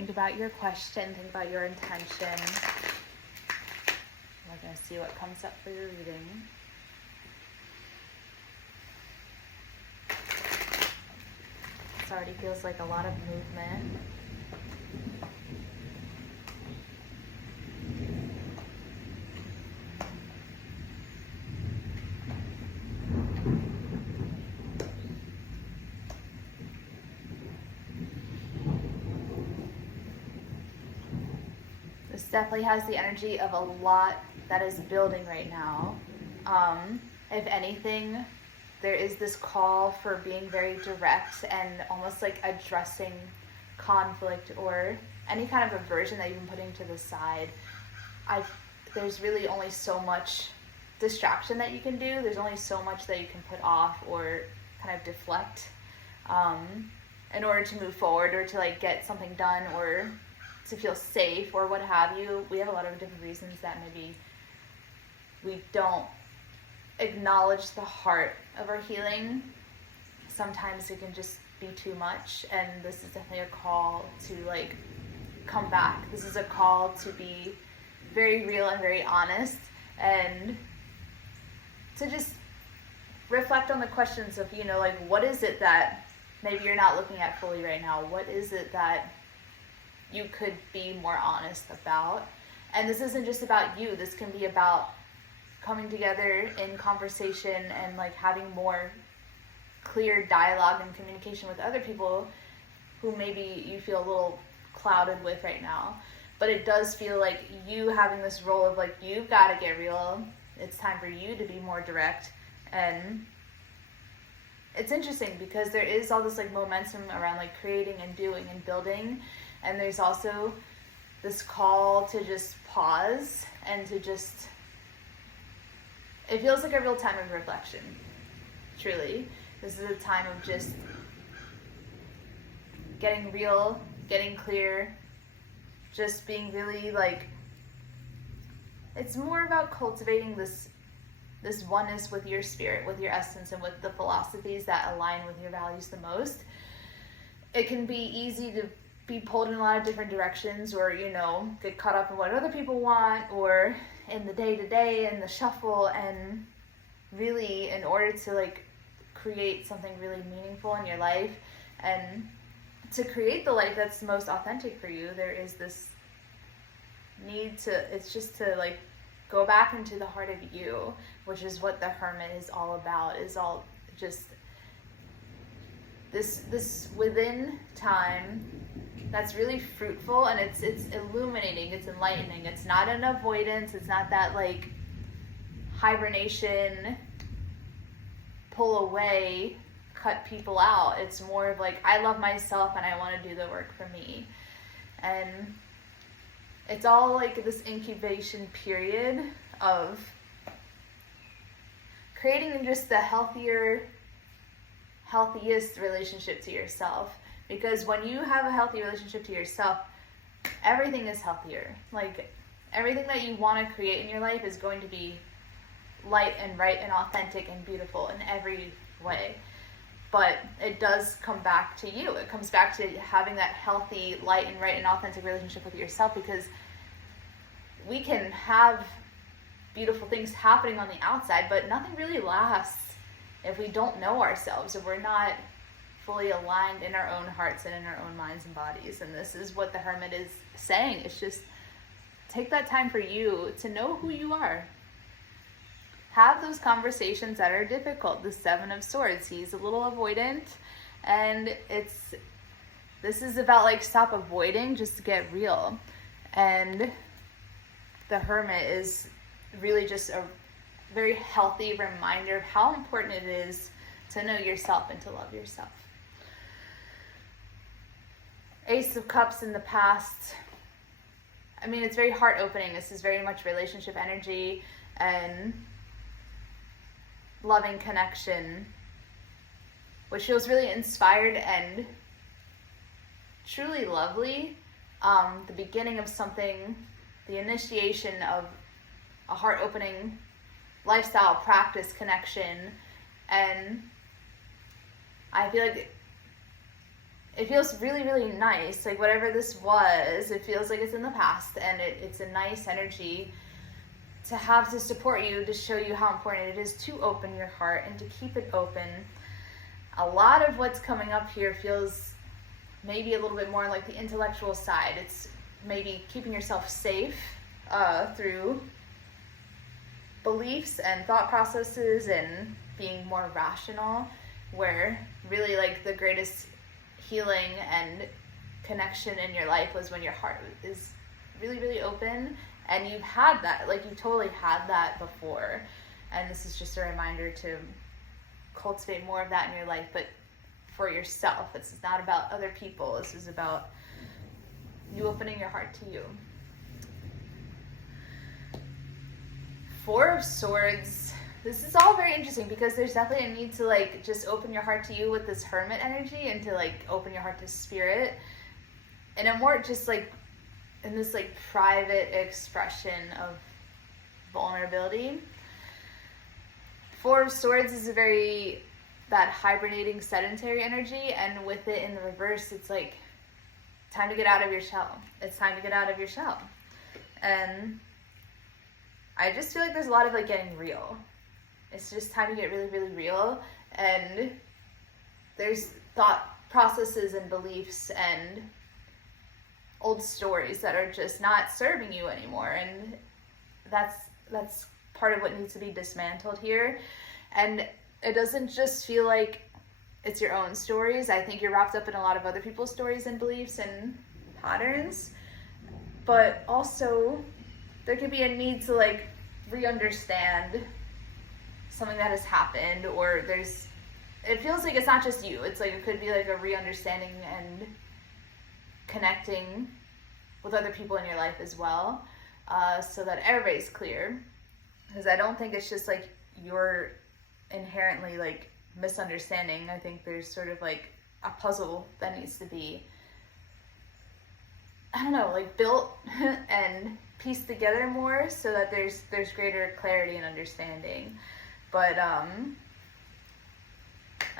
Think about your question, think about your intention. We're going to see what comes up for your reading. This already feels like a lot of movement. This definitely has the energy of a lot that is building right now. If anything, there is this call for being very direct and almost like addressing conflict or any kind of aversion that you've been putting to the side. There's really only so much distraction that you can do. There's only so much that you can put off or kind of deflect in order to move forward or to like get something done or to feel safe or what have you. We have a lot of different reasons that maybe we don't acknowledge the heart of our healing. Sometimes it can just be too much, and this is definitely a call to like come back. This is a call to be very real and very honest, and to just reflect on the questions of, you know, like what is it that maybe you're not looking at fully right now? What is it that you could be more honest about? And this isn't just about you. This can be about coming together in conversation and like having more clear dialogue and communication with other people who maybe you feel a little clouded with right now. But it does feel like you having this role of like, you've got to get real. It's time for you to be more direct. And it's interesting because there is all this like momentum around like creating and doing and building. And there's also this call to just pause and to just, it feels like a real time of reflection, truly. This is a time of just getting real, getting clear, just being really like, it's more about cultivating this oneness with your spirit, with your essence, and with the philosophies that align with your values the most. It can be easy to be pulled in a lot of different directions, or, you know, get caught up in what other people want, or in the day-to-day and the shuffle. And really, in order to like create something really meaningful in your life and to create the life that's most authentic for you, there is this need to, it's just to like go back into the heart of you, which is what the Hermit is all about, is all just this within time that's really fruitful, and it's illuminating, it's enlightening. It's not an avoidance, it's not that like hibernation, pull away, cut people out. It's more of like, I love myself and I want to do the work for me. And it's all like this incubation period of creating just the healthiest relationship to yourself. Because when you have a healthy relationship to yourself, everything is healthier. Like everything that you want to create in your life is going to be light and right and authentic and beautiful in every way. But it does come back to you. It comes back to having that healthy, light and right and authentic relationship with yourself, because we can have beautiful things happening on the outside, but nothing really lasts if we don't know ourselves, if we're not fully aligned in our own hearts and in our own minds and bodies. And this is what the Hermit is saying. It's just take that time for you to know who you are. Have those conversations that are difficult. The Seven of Swords, he's a little avoidant, and this is about like stop avoiding, just to get real. And the Hermit is really just a very healthy reminder of how important it is to know yourself and to love yourself. Ace of Cups in the past, I mean, it's very heart opening. This is very much relationship energy and loving connection, which feels really inspired and truly lovely. The beginning of something, the initiation of a heart-opening lifestyle, practice, connection. And I feel like it feels really, really nice. Like whatever this was, it feels like it's in the past, and it's a nice energy to have to support you, to show you how important it is to open your heart and to keep it open. A lot of what's coming up here feels maybe a little bit more like the intellectual side. It's maybe keeping yourself safe through beliefs and thought processes and being more rational, where really like the greatest healing and connection in your life was when your heart is really, really open, and you've had that, like you totally had that before, and this is just a reminder to cultivate more of that in your life, but for yourself. This is not about other people. This is about you opening your heart to you. Four of Swords. This is all very interesting because there's definitely a need to like just open your heart to you with this Hermit energy, and to like open your heart to spirit in a more just like in this like private expression of vulnerability. Four of Swords is a very that hibernating sedentary energy, and with it in the reverse, it's like time to get out of your shell. It's time to get out of your shell. And I just feel like there's a lot of like getting real. It's just time to get really, really real. And there's thought processes and beliefs and old stories that are just not serving you anymore. And that's part of what needs to be dismantled here. And it doesn't just feel like it's your own stories. I think you're wrapped up in a lot of other people's stories and beliefs and patterns. But also, there could be a need to like re-understand something that has happened, or it feels like it's not just you. It's like it could be like a re-understanding and connecting with other people in your life as well, so that everybody's clear. Because I don't think it's just like you're inherently like misunderstanding. I think there's sort of like a puzzle that needs to be, I don't know, like built and pieced together more, so that there's greater clarity and understanding. But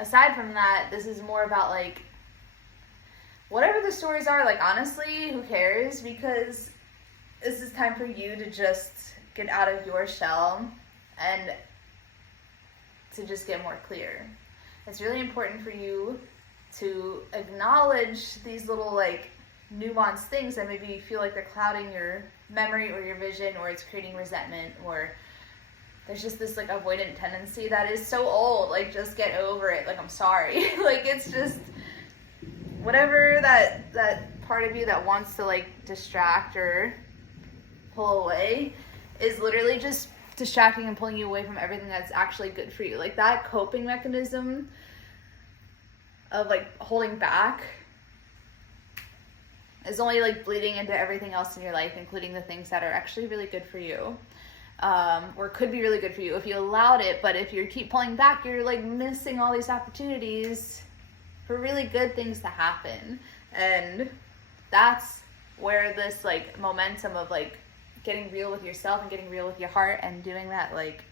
aside from that, this is more about like whatever the stories are, like honestly, who cares? Because this is time for you to just get out of your shell and to just get more clear. It's really important for you to acknowledge these little like nuanced things that maybe you feel like they're clouding your memory or your vision, or it's creating resentment, or there's just this like avoidant tendency that is so old. Like just get over it. Like I'm sorry. Like it's just whatever that part of you that wants to like distract or pull away is literally just distracting and pulling you away from everything that's actually good for you. Like that coping mechanism of like holding back is only like bleeding into everything else in your life, including the things that are actually really good for you, or could be really good for you if you allowed it. But if you keep pulling back, you're like missing all these opportunities for really good things to happen. And that's where this like momentum of like getting real with yourself and getting real with your heart and doing that like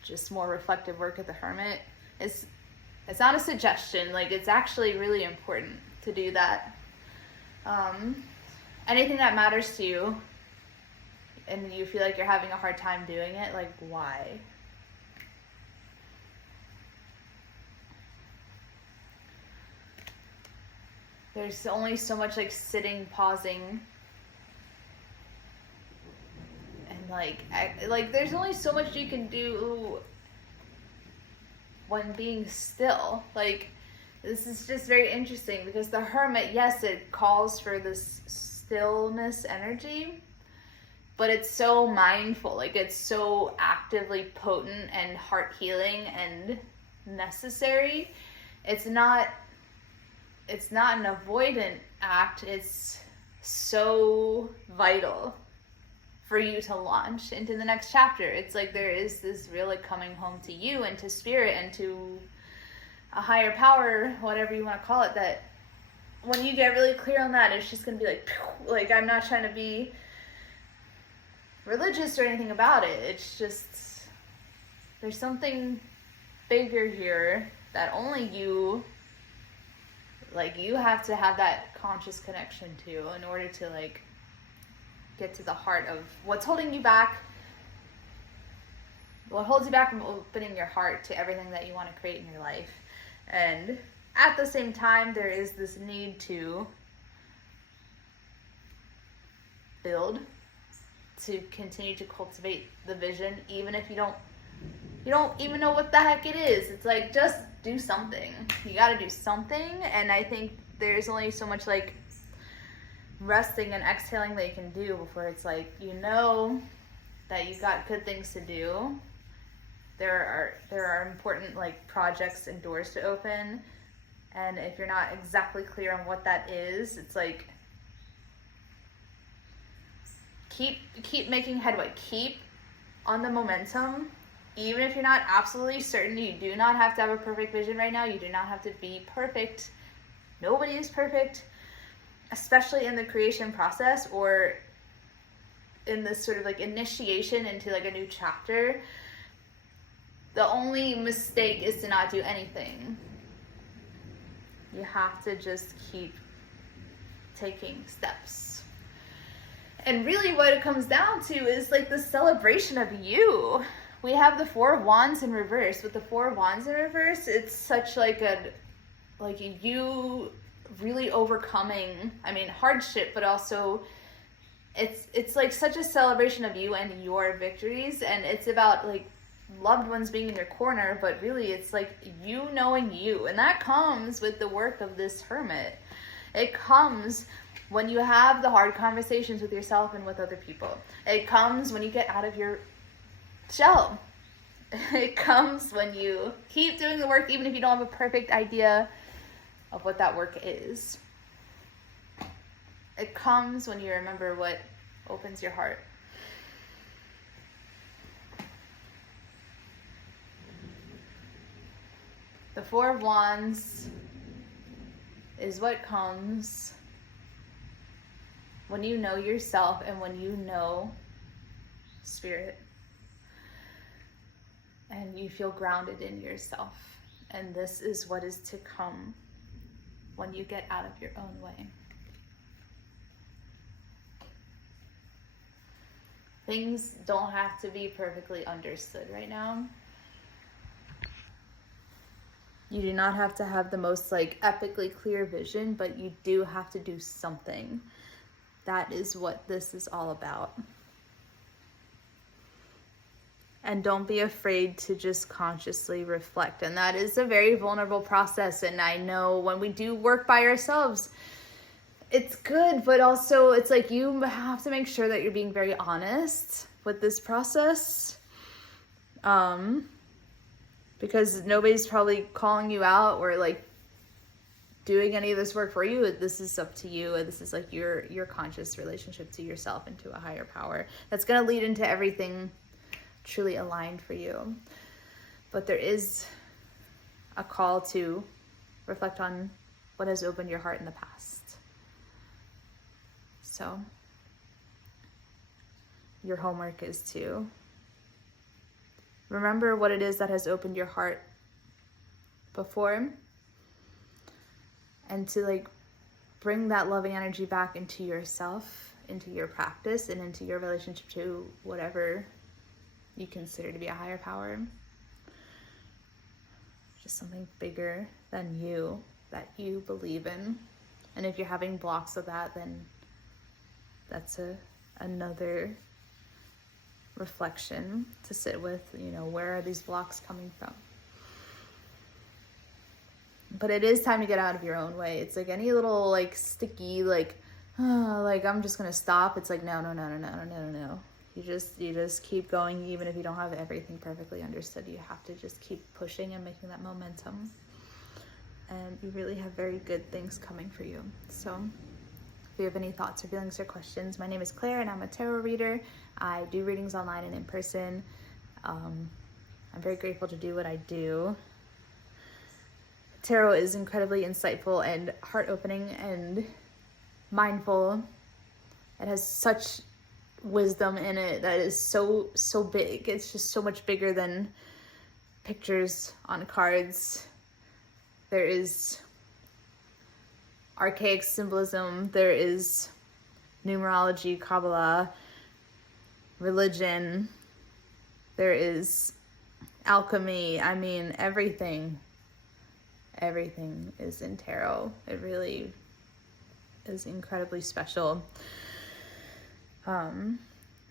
just more reflective work at the Hermit is, it's not a suggestion, like it's actually really important to do that. Anything that matters to you and you feel like you're having a hard time doing it, like why? There's only so much like sitting, pausing, and like there's only so much you can do when being still. Like this is just very interesting because the Hermit, yes, it calls for this stillness energy, but it's so mindful. Like it's so actively potent and heart healing and necessary. It's not an avoidant act. It's so vital for you to launch into the next chapter. It's like there is this really coming home to you and to spirit and to a higher power, whatever you want to call it, that when you get really clear on that, it's just going to be like I'm not trying to be religious or anything about it. It's just, there's something bigger here that only you Like, you have to have that conscious connection too in order to like get to the heart of what's holding you back. What holds you back from opening your heart to everything that you want to create in your life. And at the same time, there is this need to build, to continue to cultivate the vision, even if you don't even know what the heck it is. It's like, just do something. You got to do something. And I think there's only so much like resting and exhaling that you can do before it's like, you know that you got good things to do. There are important like projects and doors to open, and if you're not exactly clear on what that is, it's like, keep making headway, keep on the momentum, even if you're not absolutely certain. You do not have to have a perfect vision right now. You do not have to be perfect. Nobody is perfect, especially in the creation process or in this sort of like initiation into like a new chapter. The only mistake is to not do anything. You have to just keep taking steps. And really what it comes down to is like the celebration of you. We have the Four of Wands in reverse. With the Four of Wands in reverse, it's such like you really overcoming, I mean, hardship, but also it's like such a celebration of you and your victories. And it's about like loved ones being in your corner, but really it's like you knowing you. And that comes with the work of this hermit. It comes when you have the hard conversations with yourself and with other people. It comes when you get out of your shell. It comes when you keep doing the work, even if you don't have a perfect idea of what that work is. It comes when you remember what opens your heart. The Four of Wands is what comes when you know yourself and when you know spirit. And you feel grounded in yourself. And this is what is to come when you get out of your own way. Things don't have to be perfectly understood right now. You do not have to have the most like epically clear vision, but you do have to do something. That is what this is all about. And don't be afraid to just consciously reflect. And that is a very vulnerable process. And I know when we do work by ourselves, it's good, but also it's like you have to make sure that you're being very honest with this process. Because nobody's probably calling you out or like doing any of this work for you. This is up to you. And this is like your conscious relationship to yourself and to a higher power. That's going to lead into everything truly aligned for you. But there is a call to reflect on what has opened your heart in the past. So your homework is to remember what it is that has opened your heart before, and to like bring that loving energy back into yourself, into your practice, and into your relationship to whatever you consider to be a higher power. Just something bigger than you that you believe in. And if you're having blocks of that, then that's another reflection to sit with. You know, where are these blocks coming from? But it is time to get out of your own way. It's like any little like sticky like I'm just gonna stop. It's like no. You just keep going, even if you don't have everything perfectly understood. You have to just keep pushing and making that momentum. And you really have very good things coming for you. So if you have any thoughts or feelings or questions, my name is Claire and I'm a tarot reader. I do readings online and in person. I'm very grateful to do what I do. Tarot is incredibly insightful and heart-opening and mindful. It has such wisdom in it that is so big. It's just so much bigger than pictures on cards. There is archaic symbolism, there is numerology, Kabbalah, religion, there is alchemy. I mean, everything is in tarot. It really is incredibly special.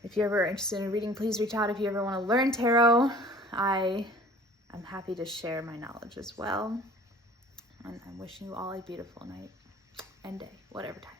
If you're ever interested in a reading, please reach out. If you ever want to learn tarot, I am happy to share my knowledge as well. And I'm wishing you all a beautiful night and day, whatever time.